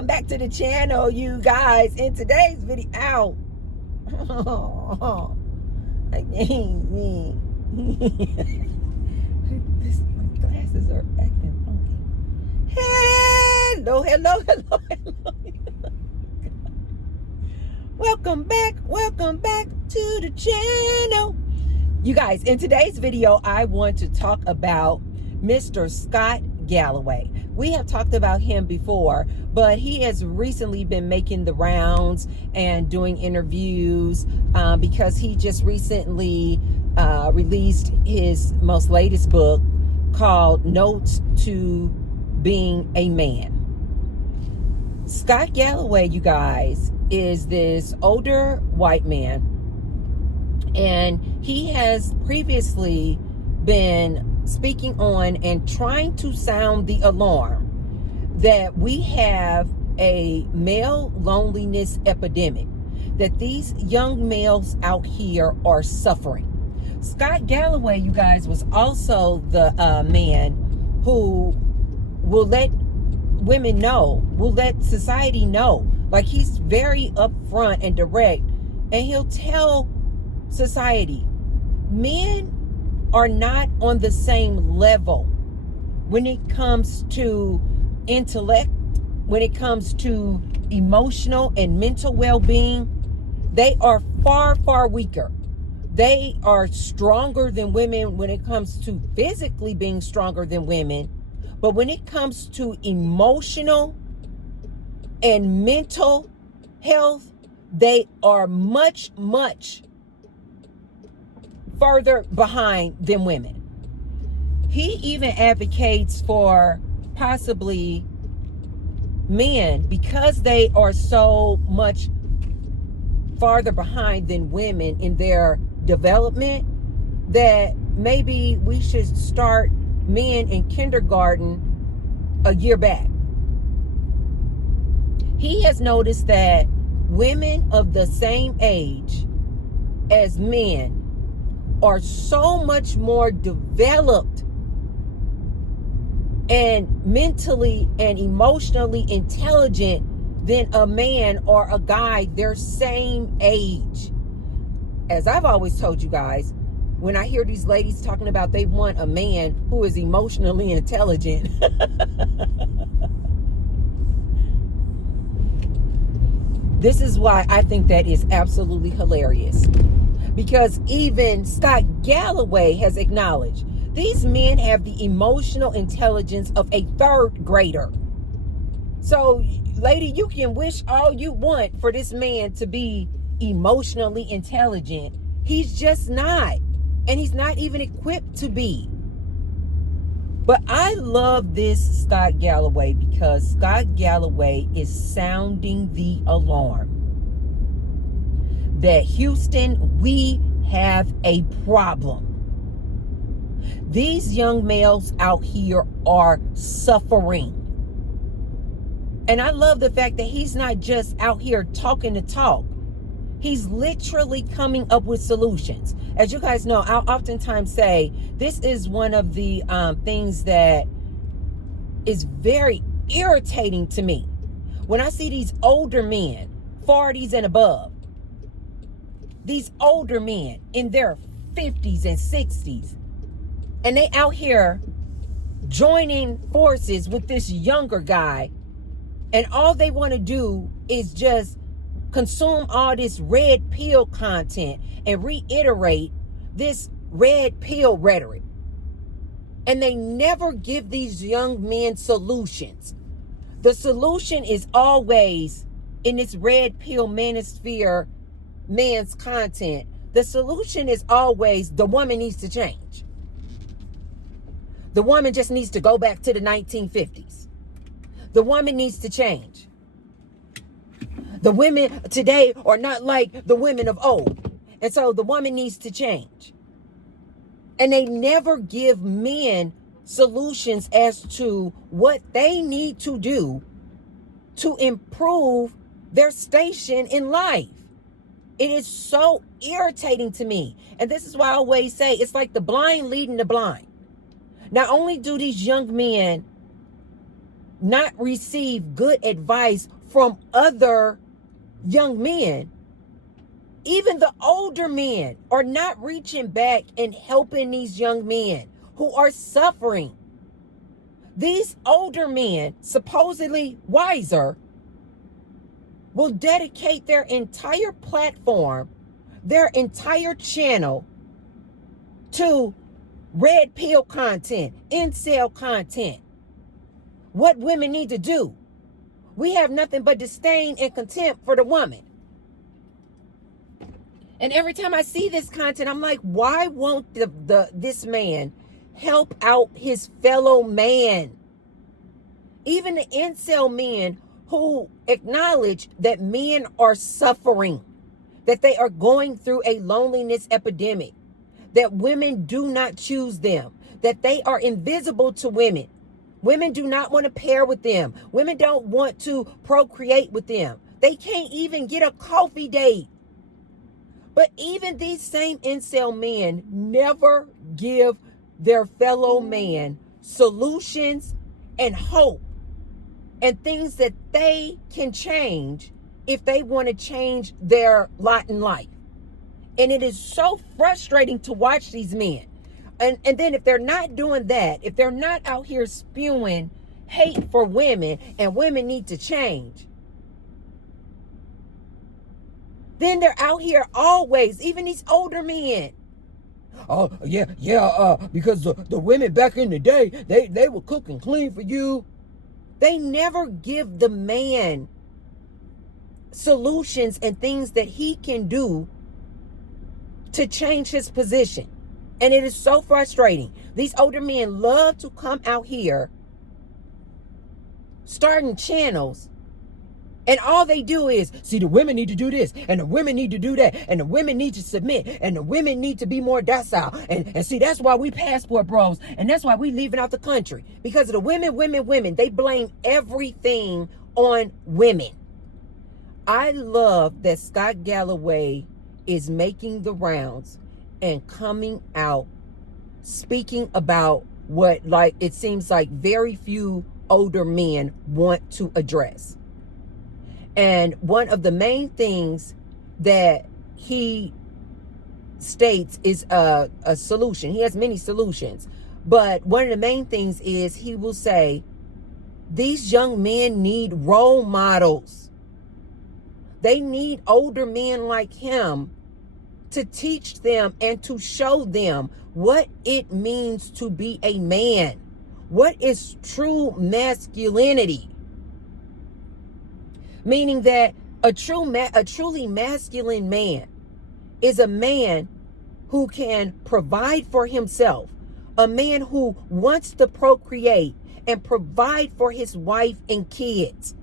welcome back to the channel, you guys. In today's video, ow. My glasses are acting funky. Hello. Welcome back to the channel. You guys, in today's video, I want to talk about Mr. Scott Galloway. We have talked about him before, but he has recently been making the rounds and doing interviews because he just recently released his most latest book called Notes to Being a Man. Scott Galloway, you guys, is this older white man, and he has previously been speaking on and trying to sound the alarm that we have a male loneliness epidemic, that these young males out here are suffering. Scott Galloway, you guys, was also the man who will let women know, will let society know. Like, he's very upfront and direct, and he'll tell society, men are not on the same level when it comes to intellect, when it comes to emotional and mental well-being. They are far weaker. They are stronger than women when it comes to physically being stronger than women, but when it comes to emotional and mental health, they are much further behind than women. He even advocates for possibly men, because they are so much farther behind than women in their development, that maybe we should start men in kindergarten a year back. He has noticed that women of the same age as men are so much more developed and mentally and emotionally intelligent than a man or a guy their same age. As I've always told you guys, when I hear these ladies talking about they want a man who is emotionally intelligent, this is why I think that is absolutely hilarious. Because even Scott Galloway has acknowledged these men have the emotional intelligence of a third grader. So, lady, you can wish all you want for this man to be emotionally intelligent. He's just not. And he's not even equipped to be. But I love this Scott Galloway because Scott Galloway is sounding the alarm that Houston, we have a problem. These young males out here are suffering. And I love the fact that he's not just out here talking the talk. He's literally coming up with solutions. As you guys know, I'll oftentimes say this is one of the things that is very irritating to me. When I see these older men, 40s and above, these older men in their 50s and 60s, and they out here joining forces with this younger guy, and all they want to do is just consume all this red pill content and reiterate this red pill rhetoric. And they never give these young men solutions. The solution is always in this red pill manosphere man's content. The solution is always the woman needs to change. The woman just needs to go back to the 1950s. The woman needs to change. The women today are not like the women of old. And so the woman needs to change. And they never give men solutions as to what they need to do to improve their station in life. It is so irritating to me. And this is why I always say it's like the blind leading the blind. Not only do these young men not receive good advice from other young men. Even the older men are not reaching back and helping these young men who are suffering. These older men, supposedly wiser, will dedicate their entire platform, their entire channel to red pill content, incel content. What women need to do. We have nothing but disdain and contempt for the woman. And every time I see this content, I'm like, why won't this man help out his fellow man? Even the incel men who acknowledge that men are suffering, that they are going through a loneliness epidemic, that women do not choose them, that they are invisible to women. Women do not want to pair with them. Women don't want to procreate with them. They can't even get a coffee date. But even these same incel men never give their fellow man solutions and hope and things that they can change if they want to change their lot in life. And it is so frustrating to watch these men. And then if they're not doing that, if they're not out here spewing hate for women and women need to change, then they're out here always, even these older men. Oh, yeah, because the women back in the day, they would cook and clean for you. They never give the man solutions and things that he can do to change his position. And it is so frustrating. These older men love to come out here starting channels, and all they do is, see, the women need to do this, and the women need to do that, and the women need to submit, and the women need to be more docile. And see, that's why we passport bros, and that's why we leaving out the country. Because of the women. They blame everything on women. I love that Scott Galloway is making the rounds and coming out speaking about what, like, it seems like very few older men want to address. And one of the main things that he states is a solution. He has many solutions, but one of the main things is he will say, these young men need role models. They need older men like him to teach them and to show them what it means to be a man. What is true masculinity? Meaning that a truly masculine man is a man who can provide for himself, a man who wants to procreate and provide for his wife and kids.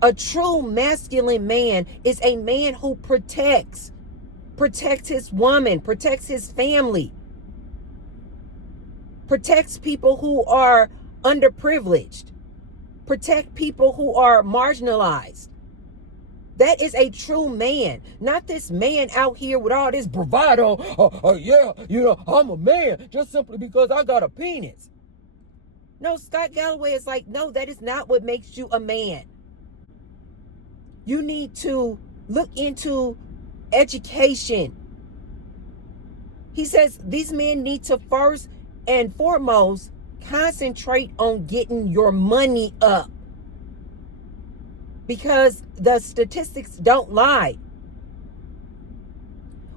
A true masculine man is a man who protects his woman, protects his family, protects people who are underprivileged, protect people who are marginalized. That is a true man, not this man out here with all this bravado. Yeah, I'm a man just simply because I got a penis. No, Scott Galloway is like, no, that is not what makes you a man. You need to look into education. He says these men need to first and foremost concentrate on getting your money up, because the statistics don't lie.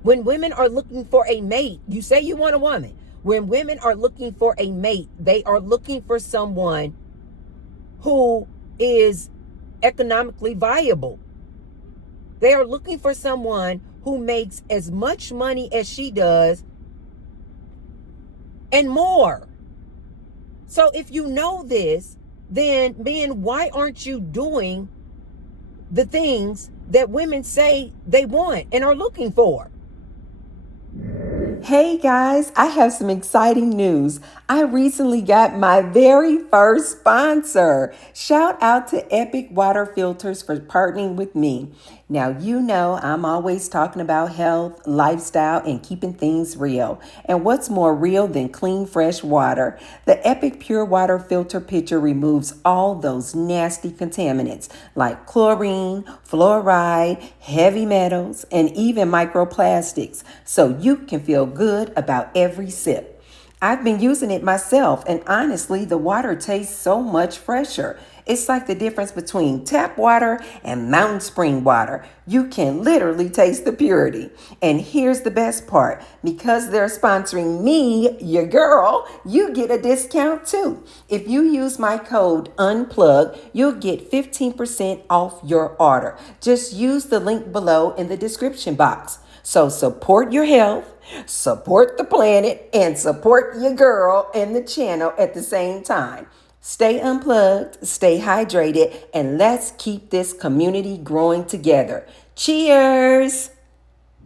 When women are looking for a mate, you say you want a woman. When women are looking for a mate, they are looking for someone who is economically viable. They are looking for someone who makes as much money as she does and more. So if you know this, then men, why aren't you doing the things that women say they want and are looking for? Hey guys, I have some exciting news. I recently got my very first sponsor. Shout out to Epic Water Filters for partnering with me. Now, you know, I'm always talking about health, lifestyle, and keeping things real. And what's more real than clean, fresh water? The Epic Pure Water Filter Pitcher removes all those nasty contaminants like chlorine, fluoride, heavy metals, and even microplastics, so you can feel good about every sip. I've been using it myself, and honestly, the water tastes so much fresher. It's like the difference between tap water and mountain spring water. You can literally taste the purity. And here's the best part. Because they're sponsoring me, your girl, you get a discount too. If you use my code UNPLUGGED, you'll get 15% off your order. Just use the link below in the description box. So support your health, support the planet, and support your girl and the channel at the same time. Stay unplugged, stay hydrated, and let's keep this community growing together. Cheers!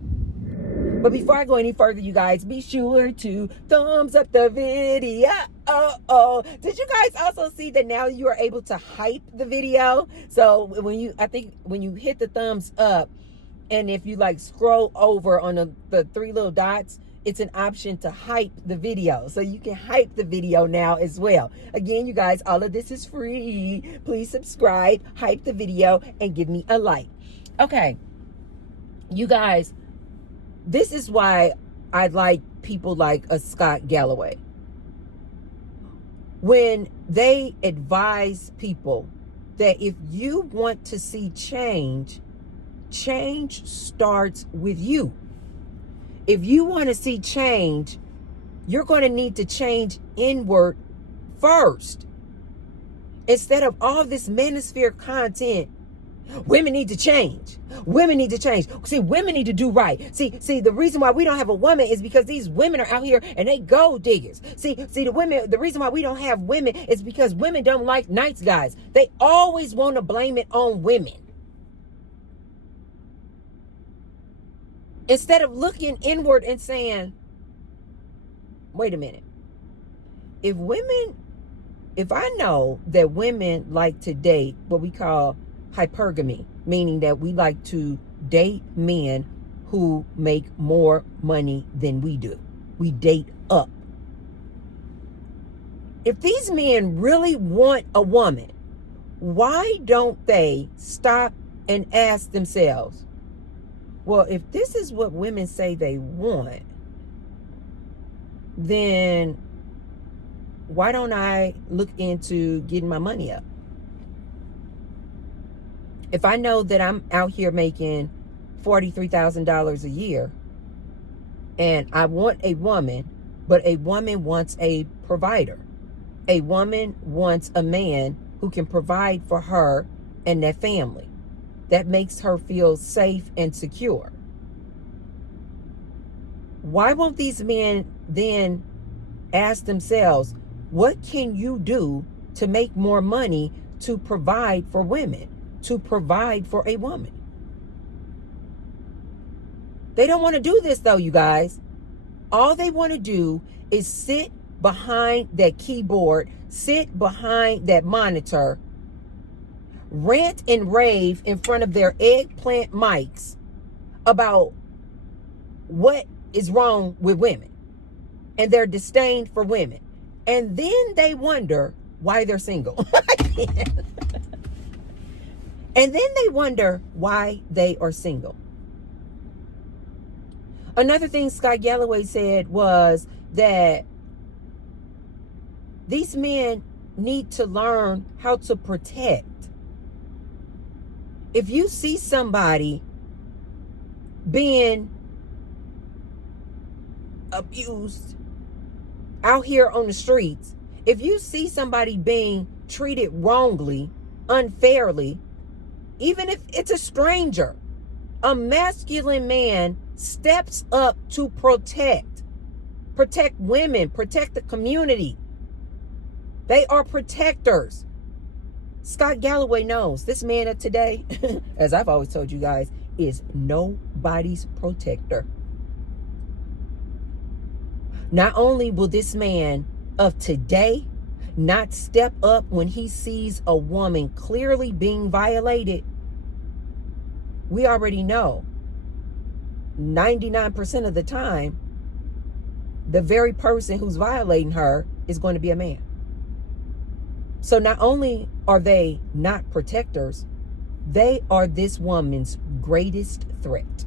But before I go any further, you guys, be sure to thumbs up the video. Did you guys also see that now you are able to hype the video? So when you hit the thumbs up, and if you like scroll over on the three little dots, it's an option to hype the video. So you can hype the video now as well. Again, you guys, all of this is free. Please subscribe, hype the video, and give me a like. Okay, you guys, this is why I like people like a Scott Galloway. When they advise people that if you want to see change, change starts with you. If you want to see change, you're going to need to change inward first. Instead of all this manosphere content, women need to change. Women need to change. See, women need to do right. See, the reason why we don't have a woman is because these women are out here and they gold diggers. See, the reason why we don't have women is because women don't like nice guys. They always want to blame it on women. Instead of looking inward and saying, wait a minute. If I know that women like to date what we call hypergamy, meaning that we like to date men who make more money than we do. We date up. If these men really want a woman, why don't they stop and ask themselves, well, if this is what women say they want, then why don't I look into getting my money up? If I know that I'm out here making $43,000 a year and I want a woman, but a woman wants a provider. A woman wants a man who can provide for her and their family. That makes her feel safe and secure. Why won't these men then ask themselves, what can you do to make more money to provide for women, to provide for a woman? They don't want to do this though, you guys. All they want to do is sit behind that keyboard, sit behind that monitor, rant and rave in front of their eggplant mics about what is wrong with women and their disdain for women. And then they wonder why they're single. And then they wonder why they are single. Another thing Scott Galloway said was that these men need to learn how to protect. If you see somebody being abused out here on the streets, if you see somebody being treated wrongly, unfairly, even if it's a stranger, a masculine man steps up to protect women, protect the community. They are protectors. Scott Galloway knows this man of today, as I've always told you guys, is nobody's protector. Not only will this man of today not step up when he sees a woman clearly being violated, we already know 99% of the time, the very person who's violating her is going to be a man. So not only are they not protectors, they are this woman's greatest threat.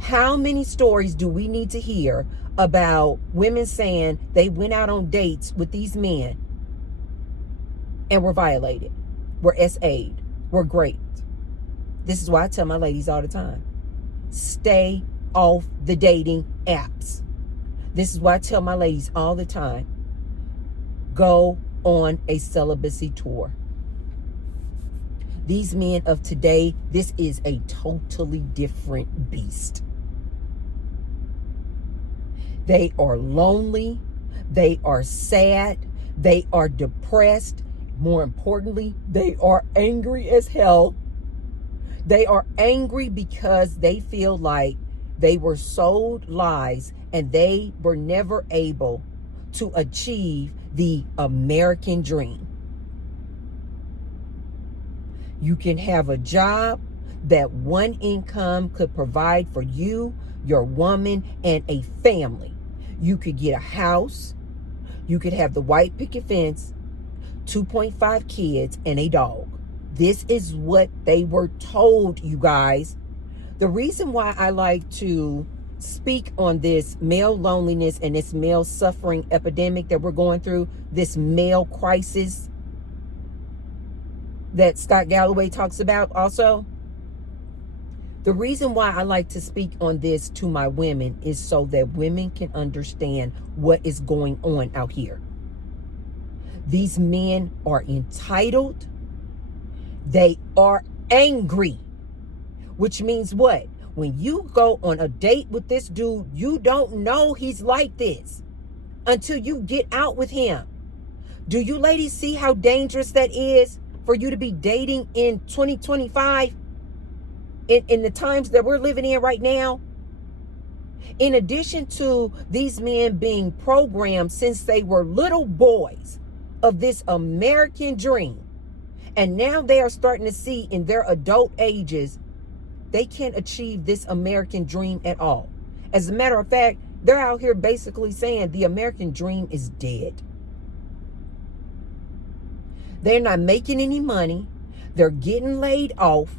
How many stories do we need to hear about women saying they went out on dates with these men and were violated, were SA'd, were raped? This is why I tell my ladies all the time, stay off the dating apps. This is why I tell my ladies all the time, go on a celibacy tour. These men of today, this is a totally different beast. They are lonely. They are sad. They are depressed. More importantly, they are angry as hell. They are angry because they feel like they were sold lies and they were never able to achieve the American dream. You can have a job that one income could provide for you, your woman, and a family. You could get a house. You could have the white picket fence, 2.5 kids, and a dog. This is what they were told, you guys. The reason why I like to speak on this male loneliness and this male suffering epidemic that we're going through, this male crisis that Scott Galloway talks about also. The reason why I like to speak on this to my women is so that women can understand what is going on out here. These men are entitled. They are angry, which means what? When you go on a date with this dude, you don't know he's like this until you get out with him. Do you ladies see how dangerous that is for you to be dating in 2025? In the times that we're living in right now? In addition to these men being programmed since they were little boys of this American dream, and now they are starting to see in their adult ages, they can't achieve this American dream at all. As a matter of fact, they're out here basically saying the American dream is dead. They're not making any money. They're getting laid off.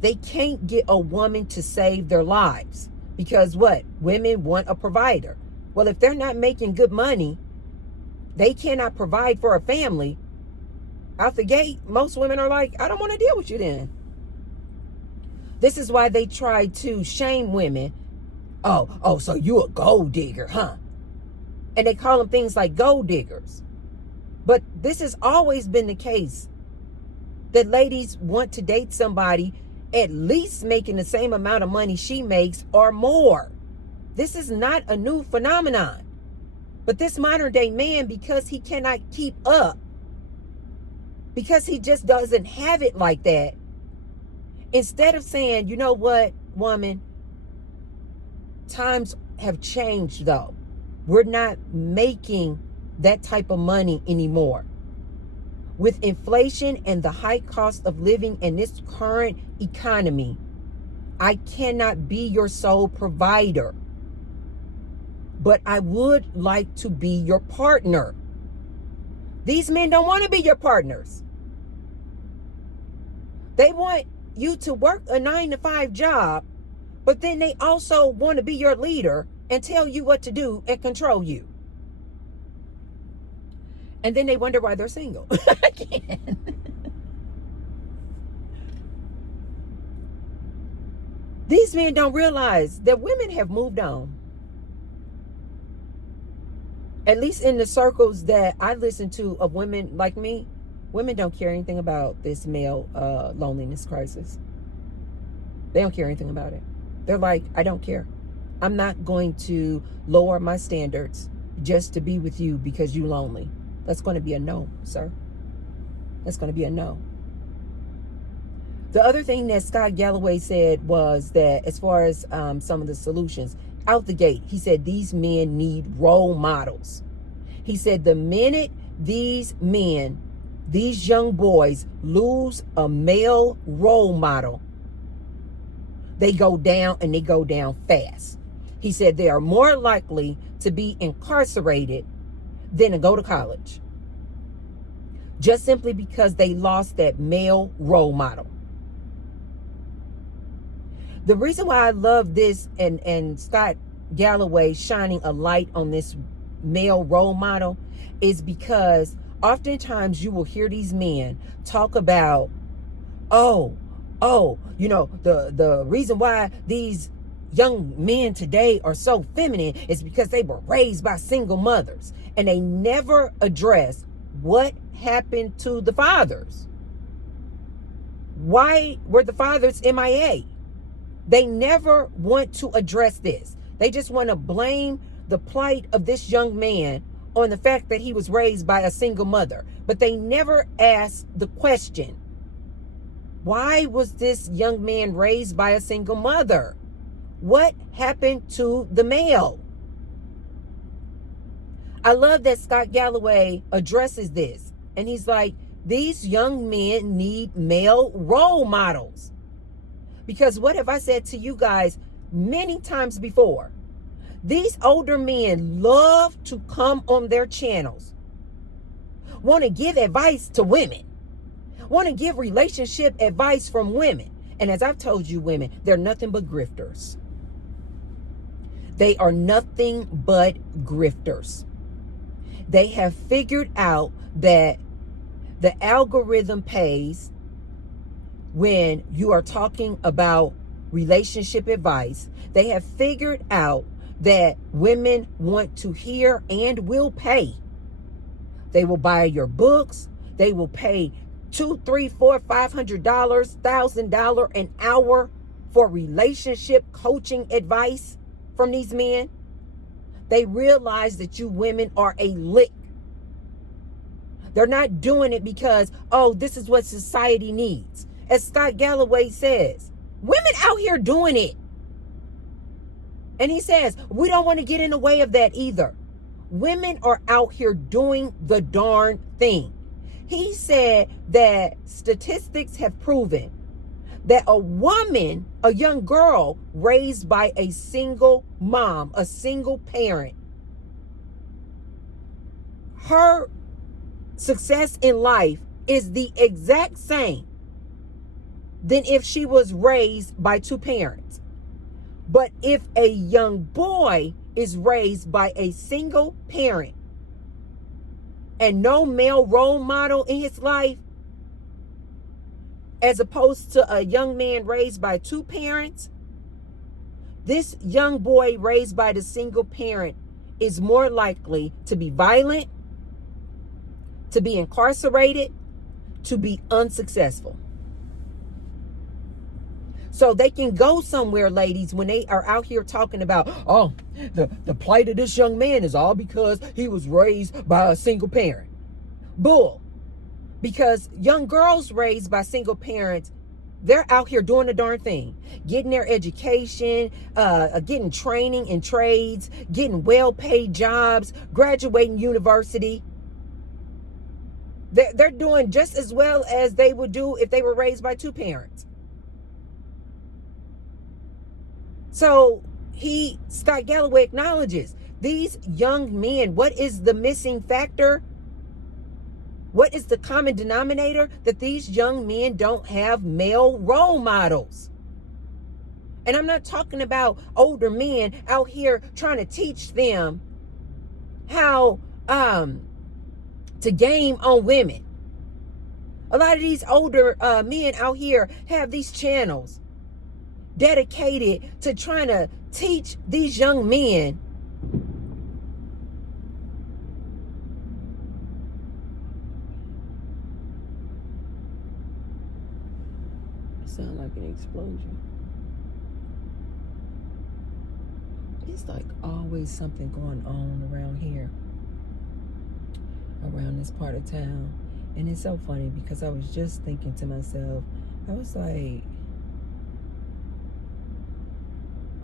They can't get a woman to save their lives because what? Women want a provider. Well, if they're not making good money, they cannot provide for a family. Out the gate, most women are like, I don't want to deal with you then. This is why they try to shame women. Oh, so you a gold digger, huh? And they call them things like gold diggers. But this has always been the case, that ladies want to date somebody at least making the same amount of money she makes or more. This is not a new phenomenon. But this modern day man, because he cannot keep up, because he just doesn't have it like that, instead of saying, you know what, woman, times have changed though. We're not making that type of money anymore. With inflation and the high cost of living in this current economy, I cannot be your sole provider. But I would like to be your partner. These men don't want to be your partners. They want you to work a 9-to-5 job, but then they also want to be your leader and tell you what to do and control you. And then they wonder why they're single. I can't. These men don't realize that women have moved on. At least in the circles that I listen to of women like me, women don't care anything about this male loneliness crisis. They don't care anything about it. They're like, I don't care. I'm not going to lower my standards just to be with you because you're lonely. That's going to be a no, sir. That's going to be a no. The other thing that Scott Galloway said was that as far as some of the solutions, out the gate, he said these men need role models. He said the minute these men, these young boys lose a male role model, they go down, and they go down fast. He said they are more likely to be incarcerated than to go to college, just simply because they lost that male role model. The reason why I love this and Scott Galloway shining a light on this male role model is because oftentimes you will hear these men talk about, the reason why these young men today are so feminine is because they were raised by single mothers. And they never address what happened to the fathers. Why were the fathers MIA? They never want to address this. They just want to blame the plight of this young man on the fact that he was raised by a single mother. But they never ask the question, why was this young man raised by a single mother? What happened to the male? I love that Scott Galloway addresses this. And he's like, these young men need male role models. Because what have I said to you guys many times before? These older men love to come on their channels, want to give advice to women, want to give relationship advice from women. And as I've told you, women, they're nothing but grifters. They are nothing but grifters. They have figured out that the algorithm pays when you are talking about relationship advice. They have figured out that women want to hear and will pay. They will buy your books. They will pay $200, $300, $400, $500, $1,000 an hour for relationship coaching advice from these men. They realize that you women are a lick. They're not doing it because, this is what society needs. As Scott Galloway says, women out here doing it. And he says, we don't want to get in the way of that either. Women are out here doing the darn thing. He said that statistics have proven that a woman, a young girl raised by a single mom, a single parent, her success in life is the exact same than if she was raised by two parents. But if a young boy is raised by a single parent and no male role model in his life, as opposed to a young man raised by two parents, this young boy raised by the single parent is more likely to be violent, to be incarcerated, to be unsuccessful. So they can go somewhere, ladies, when they are out here talking about, the plight of this young man is all because he was raised by a single parent. Bull. Because young girls raised by single parents, they're out here doing the darn thing, getting their education, getting training in trades, getting well-paid jobs, graduating university. They're doing just as well as they would do if they were raised by two parents. So Scott Galloway acknowledges these young men. What is the missing factor? What is the common denominator? That these young men don't have male role models. And I'm not talking about older men out here trying to teach them how to game on women. A lot of these older men out here have these channels dedicated to trying to teach these young men sound like an explosion. It's like always something going on around here, around this part of town. And it's so funny because I was just thinking to myself, I was like,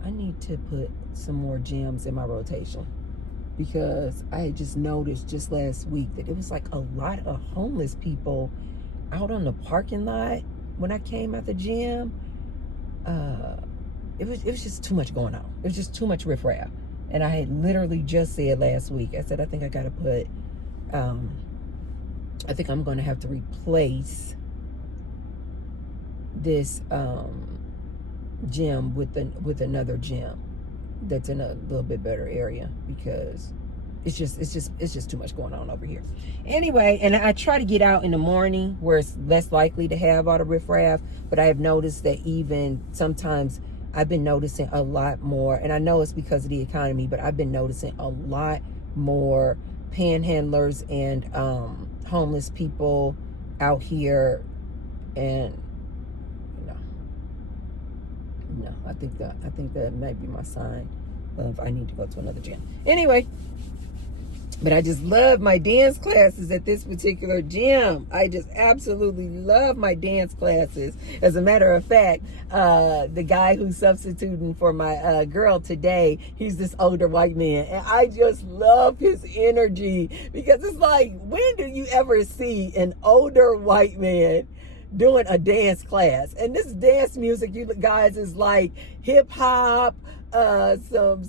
I need to put some more gems in my rotation, because I had just noticed just last week that it was like a lot of homeless people out on the parking lot when I came at the gym. it was just too much going on. It was just too much riffraff. And I had literally just said last week, I said, I think I got to put, I think I'm going to have to replace this gym with another gym that's in a little bit better area, because it's just too much going on over here. Anyway, and I try to get out in the morning where it's less likely to have all the riffraff, but I have noticed that even sometimes I've been noticing a lot more, and I know it's because of the economy, but I've been noticing a lot more panhandlers and homeless people out here. And no, I think that might be my sign of I need to go to another gym. Anyway, but I just love my dance classes at this particular gym. I just absolutely love my dance classes. As a matter of fact, the guy who's substituting for my girl today, he's this older white man. And I just love his energy, because it's like, when do you ever see an older white man doing a dance class? And this dance music, you guys, is like hip hop, some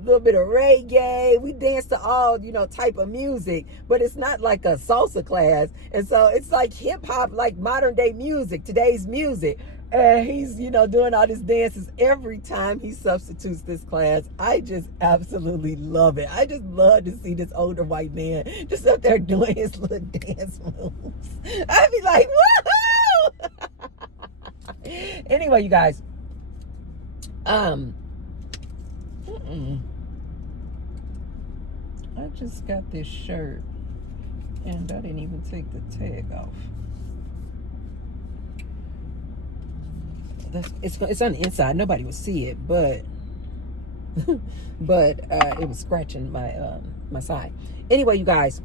little bit of reggae. We dance to all, type of music, but it's not like a salsa class. And so it's like hip hop, like modern day music, today's music. And he's, doing all these dances every time he substitutes this class. I just absolutely love it. I just love to see this older white man just up there doing his little dance moves. I'd be like, woohoo! Anyway, you guys, I just got this shirt and I didn't even take the tag off. It's on the inside. Nobody will see it, but it was scratching my side. Anyway, you guys,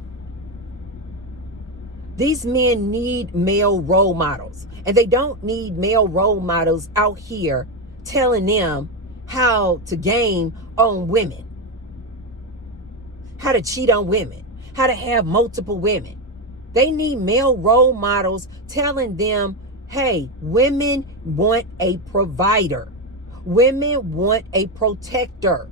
these men need male role models, and they don't need male role models out here telling them how to game on women, how to cheat on women, how to have multiple women. They need male role models telling them, hey, women want a provider. Women want a protector.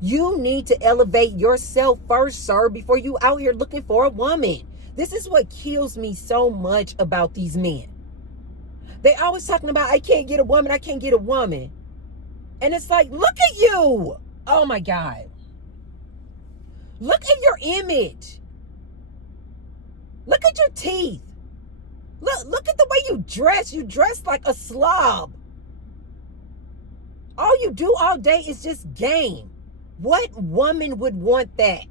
You need to elevate yourself first, sir, before you out here looking for a woman. This is what kills me so much about these men. They always talking about, I can't get a woman, I can't get a woman. And it's like, look at you. Oh my God. Look at your image. Look at your teeth. Look at the way you dress. You dress like a slob. All you do all day is just game. What woman would want that?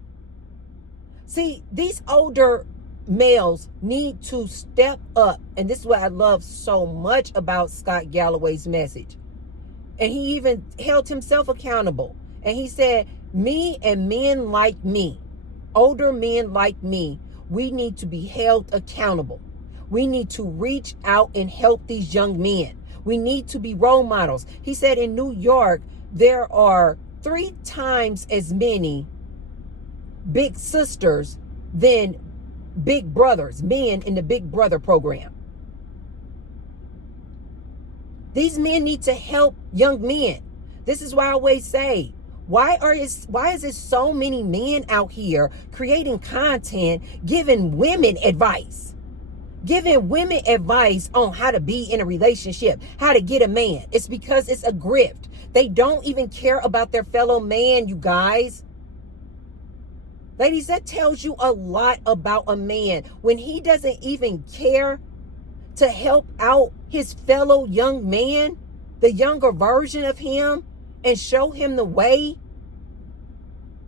See, these older males need to step up. And this is what I love so much about Scott Galloway's message. And he even held himself accountable. And he said, me and men like me, older men like me, we need to be held accountable. We need to reach out and help these young men. We need to be role models. He said in New York, there are 3 times as many big sisters than big brothers, men in the Big Brother program. These men need to help young men. This is why I always say, why is there so many men out here creating content, giving women advice? Giving women advice on how to be in a relationship, how to get a man. It's because it's a grift. They don't even care about their fellow man, you guys. Ladies, that tells you a lot about a man when he doesn't even care to help out his fellow young man, the younger version of him, and show him the way.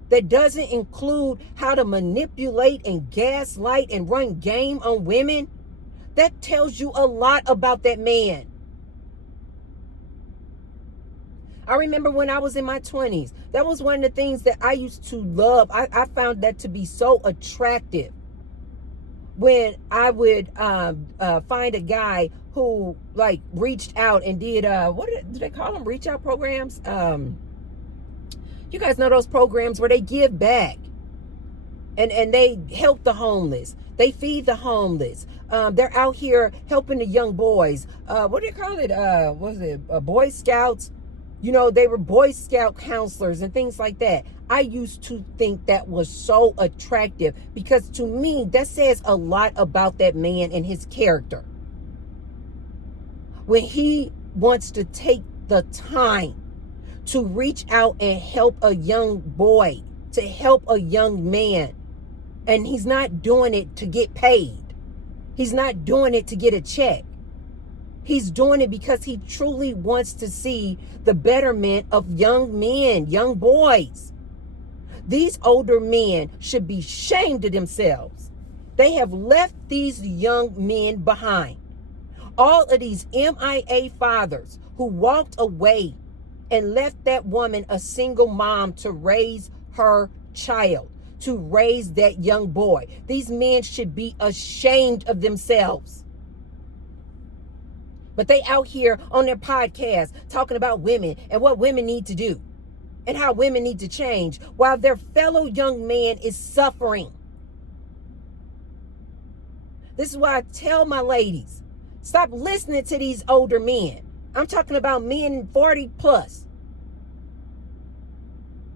That doesn't include how to manipulate and gaslight and run game on women. That tells you a lot about that man. I remember when I was in my 20s, that was one of the things that I used to love. I found that to be so attractive. When I would find a guy who like reached out and did, what do they call them? Reach out programs? You guys know those programs where they give back. And they help the homeless. They feed the homeless. They're out here helping the young boys. What do you call it? Boy Scouts? You know, they were Boy Scout counselors and things like that. I used to think that was so attractive because to me, that says a lot about that man and his character. When he wants to take the time to reach out and help a young boy, to help a young man, and he's not doing it to get paid. He's not doing it to get a check. He's doing it because he truly wants to see the betterment of young men, young boys. These older men should be ashamed of themselves. They have left these young men behind. All of these MIA fathers who walked away and left that woman a single mom to raise her child, to raise that young boy. These men should be ashamed of themselves. But they out here on their podcast talking about women and what women need to do and how women need to change while their fellow young man is suffering. This is why I tell my ladies, stop listening to these older men. I'm talking about men 40 plus.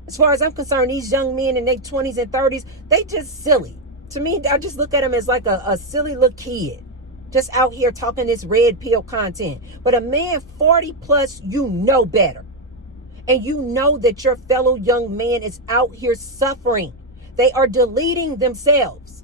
As far as I'm concerned, these young men in their 20s and 30s, they just silly. To me, I just look at them as like a silly little kid. Just out here talking this red pill content. But a man 40 plus, you know better. And you know that your fellow young man is out here suffering. They are deleting themselves.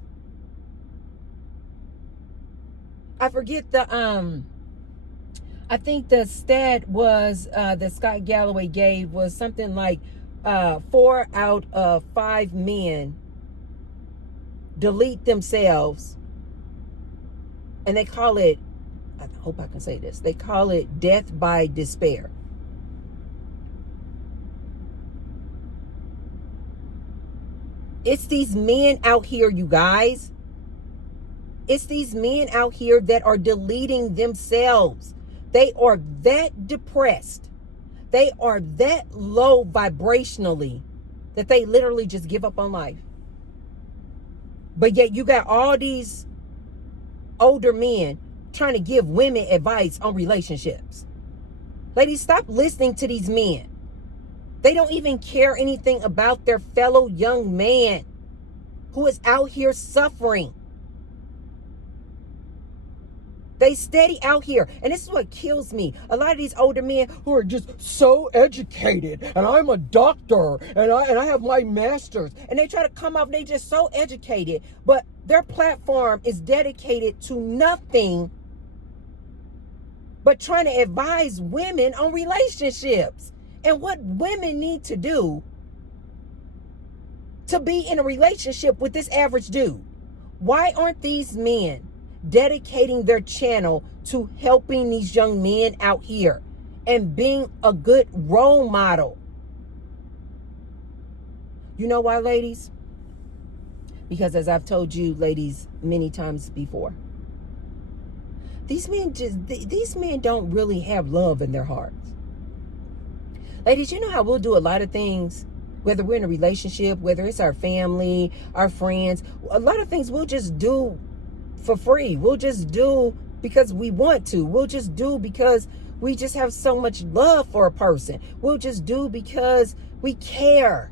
I forget I think the stat was that Scott Galloway gave was something like 4 out of 5 men delete themselves. And they call it, I hope I can say this, they call it death by despair. It's these men out here, you guys. It's these men out here that are deleting themselves. They are that depressed. They are that low vibrationally that they literally just give up on life. But yet you got all these older men trying to give women advice on relationships. Ladies, stop listening to these men. They don't even care anything about their fellow young man who is out here suffering. They steady out here. And this is what kills me. A lot of these older men who are just so educated. And I'm a doctor. And I have my master's. And they try to come up. They just so educated. But their platform is dedicated to nothing but trying to advise women on relationships. And what women need to do to be in a relationship with this average dude. Why aren't these men dedicating their channel to helping these young men out here and being a good role model? You know why, ladies? Because as I've told you, ladies, many times before, these men don't really have love in their hearts. Ladies, you know how we'll do a lot of things, whether we're in a relationship, whether it's our family, our friends, a lot of things we'll just do for free. We'll just do because we want to. We'll just do because we just have so much love for a person. We'll just do because we care.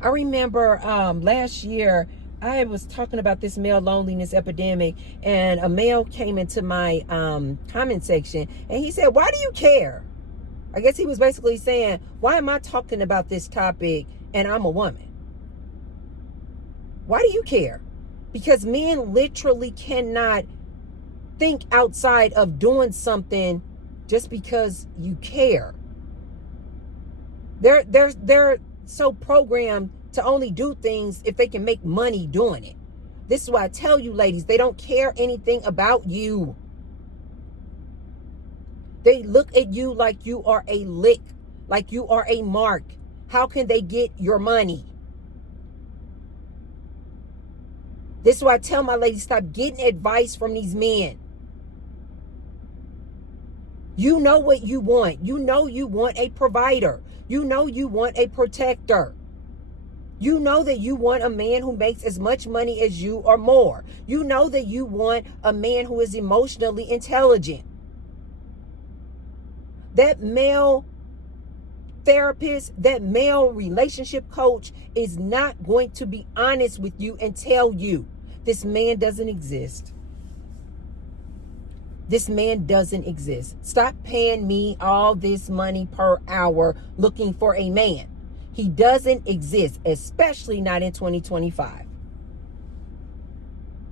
I remember last year, I was talking about this male loneliness epidemic, and a male came into my comment section, and he said, "Why do you care?" I guess he was basically saying, why am I talking about this topic and I'm a woman? Why do you care? Because men literally cannot think outside of doing something just because you care. They're so programmed to only do things if they can make money doing it. This is why I tell you, ladies, they don't care anything about you. They look at you like you are a lick, like you are a mark. How can they get your money? This is why I tell my ladies, stop getting advice from these men. You know what you want. You know you want a provider. You know you want a protector. You know that you want a man who makes as much money as you or more. You know that you want a man who is emotionally intelligent. That male therapist, that male relationship coach is not going to be honest with you and tell you this man doesn't exist. This man doesn't exist. Stop paying me all this money per hour looking for a man. He doesn't exist, especially not in 2025.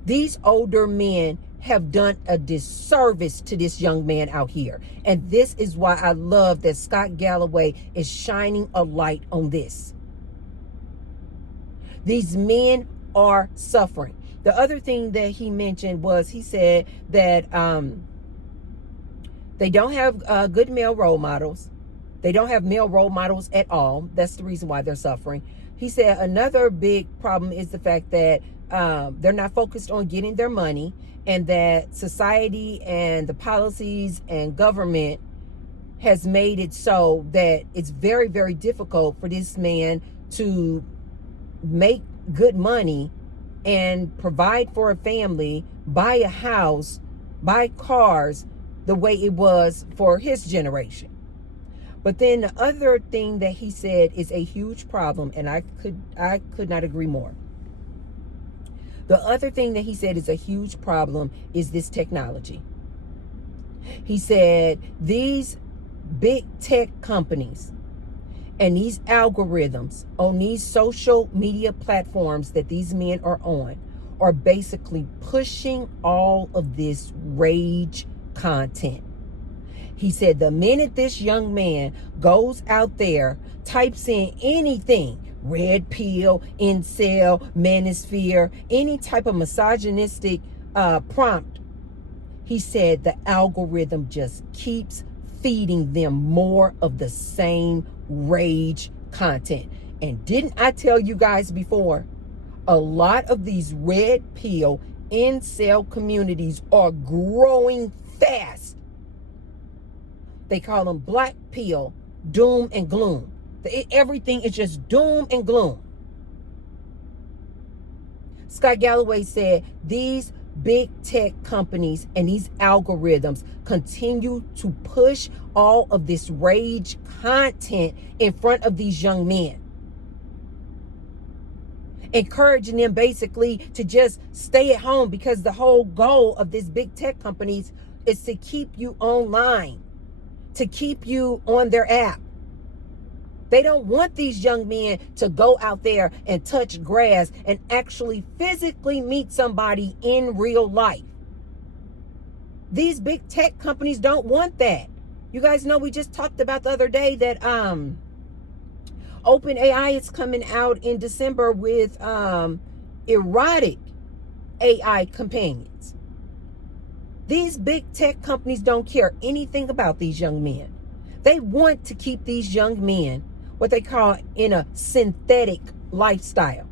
These older men have done a disservice to this young man out here. And this is why I love that Scott Galloway is shining a light on this. These men are suffering. The other thing that he mentioned was he said that they don't have good male role models. They don't have male role models at all. That's the reason why they're suffering. He said another big problem is the fact that they're not focused on getting their money, and that society and the policies and government has made it so that it's very, very difficult for this man to make good money and provide for a family, buy a house, buy cars the way it was for his generation. But then the other thing that he said is a huge problem, and I could not agree more. The other thing that he said is a huge problem is this technology. He said these big tech companies and these algorithms on these social media platforms that these men are on are basically pushing all of this rage content. He said the minute this young man goes out there, types in anything, red pill, incel, manosphere, any type of misogynistic prompt, he said the algorithm just keeps feeding them more of the same rage content. And didn't I tell you guys before, a lot of these red pill incel communities are growing fast. They call them black pill, doom and gloom. Everything is just doom and gloom. Scott Galloway said these big tech companies and these algorithms continue to push all of this rage content in front of these young men, encouraging them basically to just stay at home, because the whole goal of these big tech companies is to keep you online, to keep you on their app. They don't want these young men to go out there and touch grass and actually physically meet somebody in real life. These big tech companies don't want that. You guys know we just talked about the other day that OpenAI is coming out in December with erotic AI companions. These big tech companies don't care anything about these young men. They want to keep these young men what they call in a synthetic lifestyle.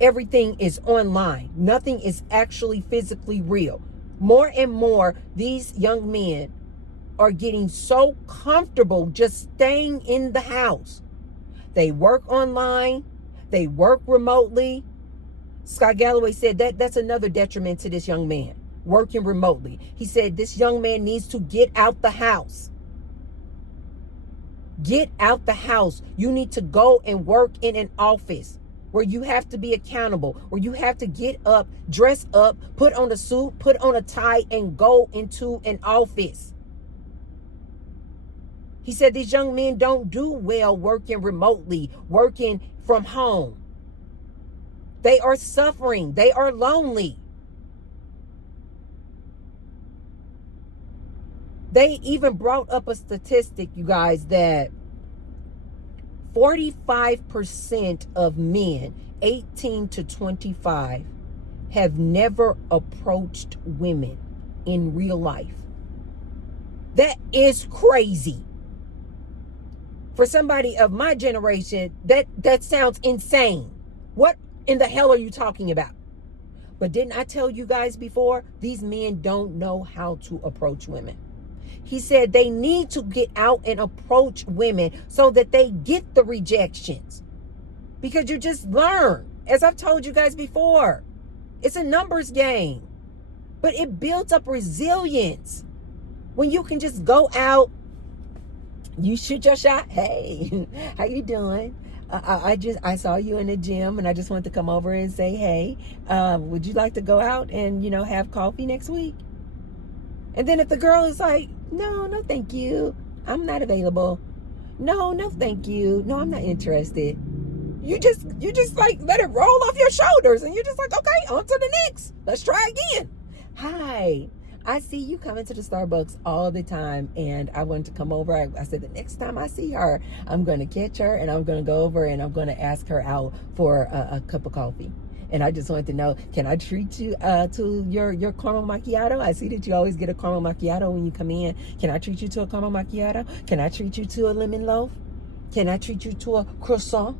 Everything is online. Nothing is actually physically real. More and more, these young men are getting so comfortable just staying in the house. They work online. They work remotely. Scott Galloway said that's another detriment to this young man, working remotely. He said this young man needs to get out the house. Get out the house. You need to go and work in an office where you have to be accountable, where you have to get up, dress up, put on a suit, put on a tie, and go into an office. He said these young men don't do well working remotely, working from home. They are suffering. They are lonely. They even brought up a statistic, you guys, that 45% of men 18 to 25 have never approached women in real life. That is crazy. For somebody of my generation, that sounds insane. What in the hell are you talking about? But didn't I tell you guys before? These men don't know how to approach women. He said they need to get out and approach women so that they get the rejections. because you just learn. As I've told you guys before, it's a numbers game, but it builds up resilience when you can just go out, you shoot your shot. Hey, how you doing? I saw you in the gym and I just wanted to come over and say, hey, would you like to go out and, have coffee next week? And then if the girl is like, no, thank you, I'm not available. No, thank you. No, I'm not interested. You just like let it roll off your shoulders and you're just like, okay, on to the next. Let's try again. Hi, I see you coming to the Starbucks all the time and I wanted to come over. I said the next time I see her, I'm going to catch her and I'm going to go over and I'm going to ask her out for a cup of coffee. And I just wanted to know, can I treat you to your caramel macchiato? I see that you always get a caramel macchiato when you come in. Can I treat you to a caramel macchiato? Can I treat you to a lemon loaf? Can I treat you to a croissant?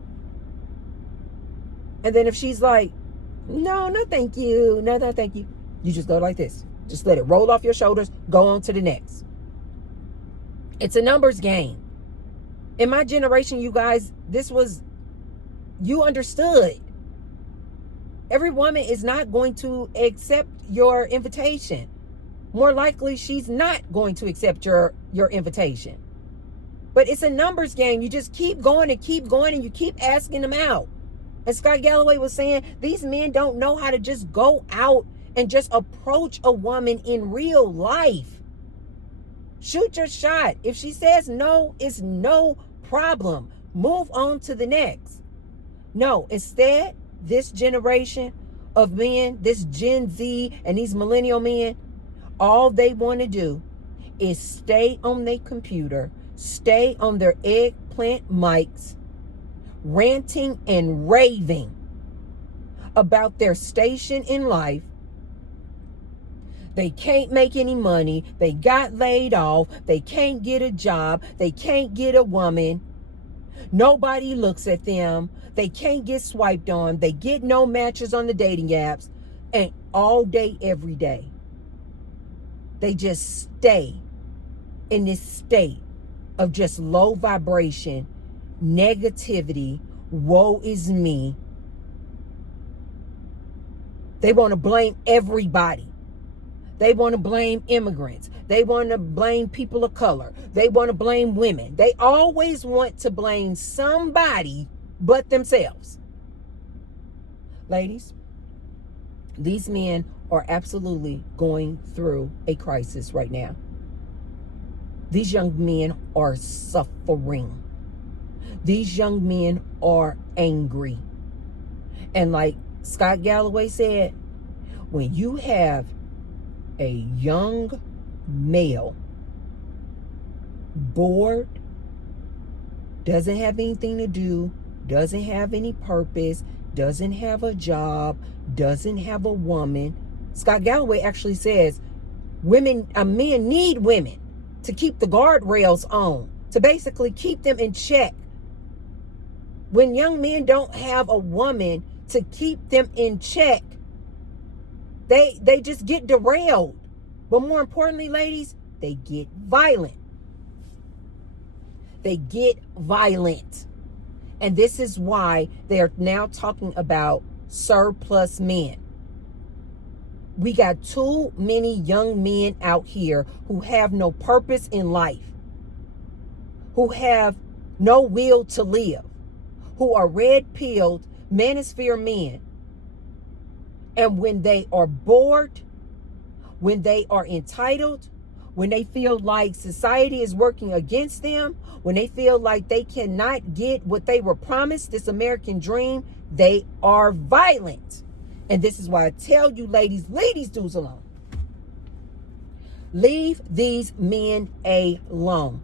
And then if she's like, no, thank you. No, thank you. You just go like this. Just let it roll off your shoulders. Go on to the next. It's a numbers game. In my generation, you guys, you understood. Every woman is not going to accept your invitation. More likely, she's not going to accept your invitation. But it's a numbers game. You just keep going and you keep asking them out. And Scott Galloway was saying, these men don't know how to just go out and just approach a woman in real life. Shoot your shot. If she says no, it's no problem. Move on to the next. No, instead, this generation of men, this Gen Z and these millennial men, all they want to do is stay on their computer, stay on their eggplant mics, ranting and raving about their station in life. They can't make any money. They got laid off. They can't get a job. They can't get a woman. Nobody looks at them. They can't get swiped on. They get no matches on the dating apps. And all day, every day, they just stay in this state of just low vibration, negativity, woe is me. They want to blame everybody. They want to blame immigrants. They want to blame people of color. They want to blame women. They always want to blame somebody but themselves. Ladies, these men are absolutely going through a crisis right now. These young men are suffering. These young men are angry. And like Scott Galloway said, when you have a young male bored, doesn't have anything to do, doesn't have any purpose, doesn't have a job, doesn't have a woman. Scott Galloway actually says men need women to keep the guardrails on, to basically keep them in check. When young men don't have a woman to keep them in check, they just get derailed. But more importantly, ladies, they get violent. They get violent. And this is why they are now talking about surplus men. We got too many young men out here who have no purpose in life, who have no will to live, who are red-pilled, manosphere men. And when they are bored, when they are entitled, when they feel like society is working against them, when they feel like they cannot get what they were promised, this American dream, they are violent. And this is why I tell you, ladies, leave these dudes alone. Leave these men alone.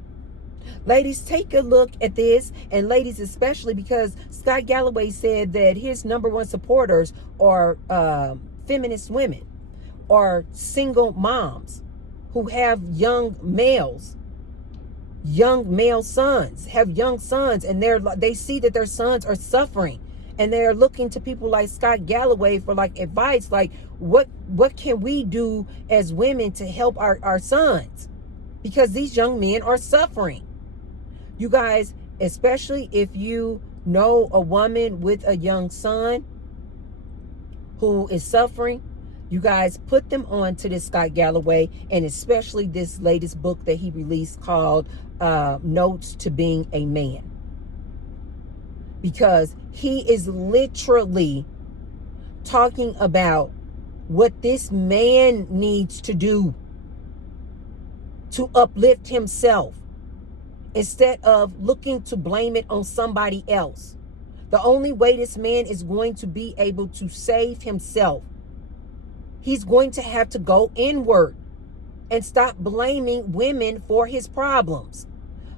Ladies, take a look at this, and ladies especially, because Scott Galloway said that his number one supporters are feminist women, or single moms who have young male sons, have young sons, and they see that their sons are suffering, and they're looking to people like Scott Galloway for like advice, like what can we do as women to help our sons, because these young men are suffering. You guys, especially if you know a woman with a young son who is suffering, you guys put them on to this Scott Galloway, and especially this latest book that he released called Notes to Being a Man. Because he is literally talking about what this man needs to do to uplift himself instead of looking to blame it on somebody else. The only way this man is going to be able to save himself, he's going to have to go inward and stop blaming women for his problems.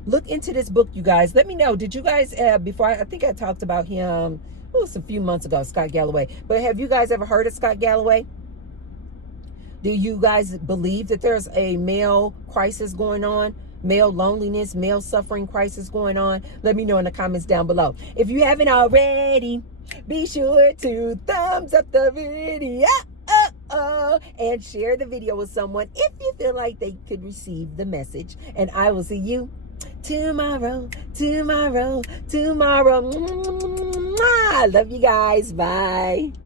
Look into this book, you guys. Let me know. Did you guys, before I think I talked about him, it was a few months ago, Scott Galloway. But have you guys ever heard of Scott Galloway? Do you guys believe that there's a male crisis going on? Male loneliness, male suffering crisis going on? Let me know in the comments down below. If you haven't already, be sure to thumbs up the video and share the video with someone if you feel like they could receive the message. And I will see you tomorrow. I love you guys. Bye.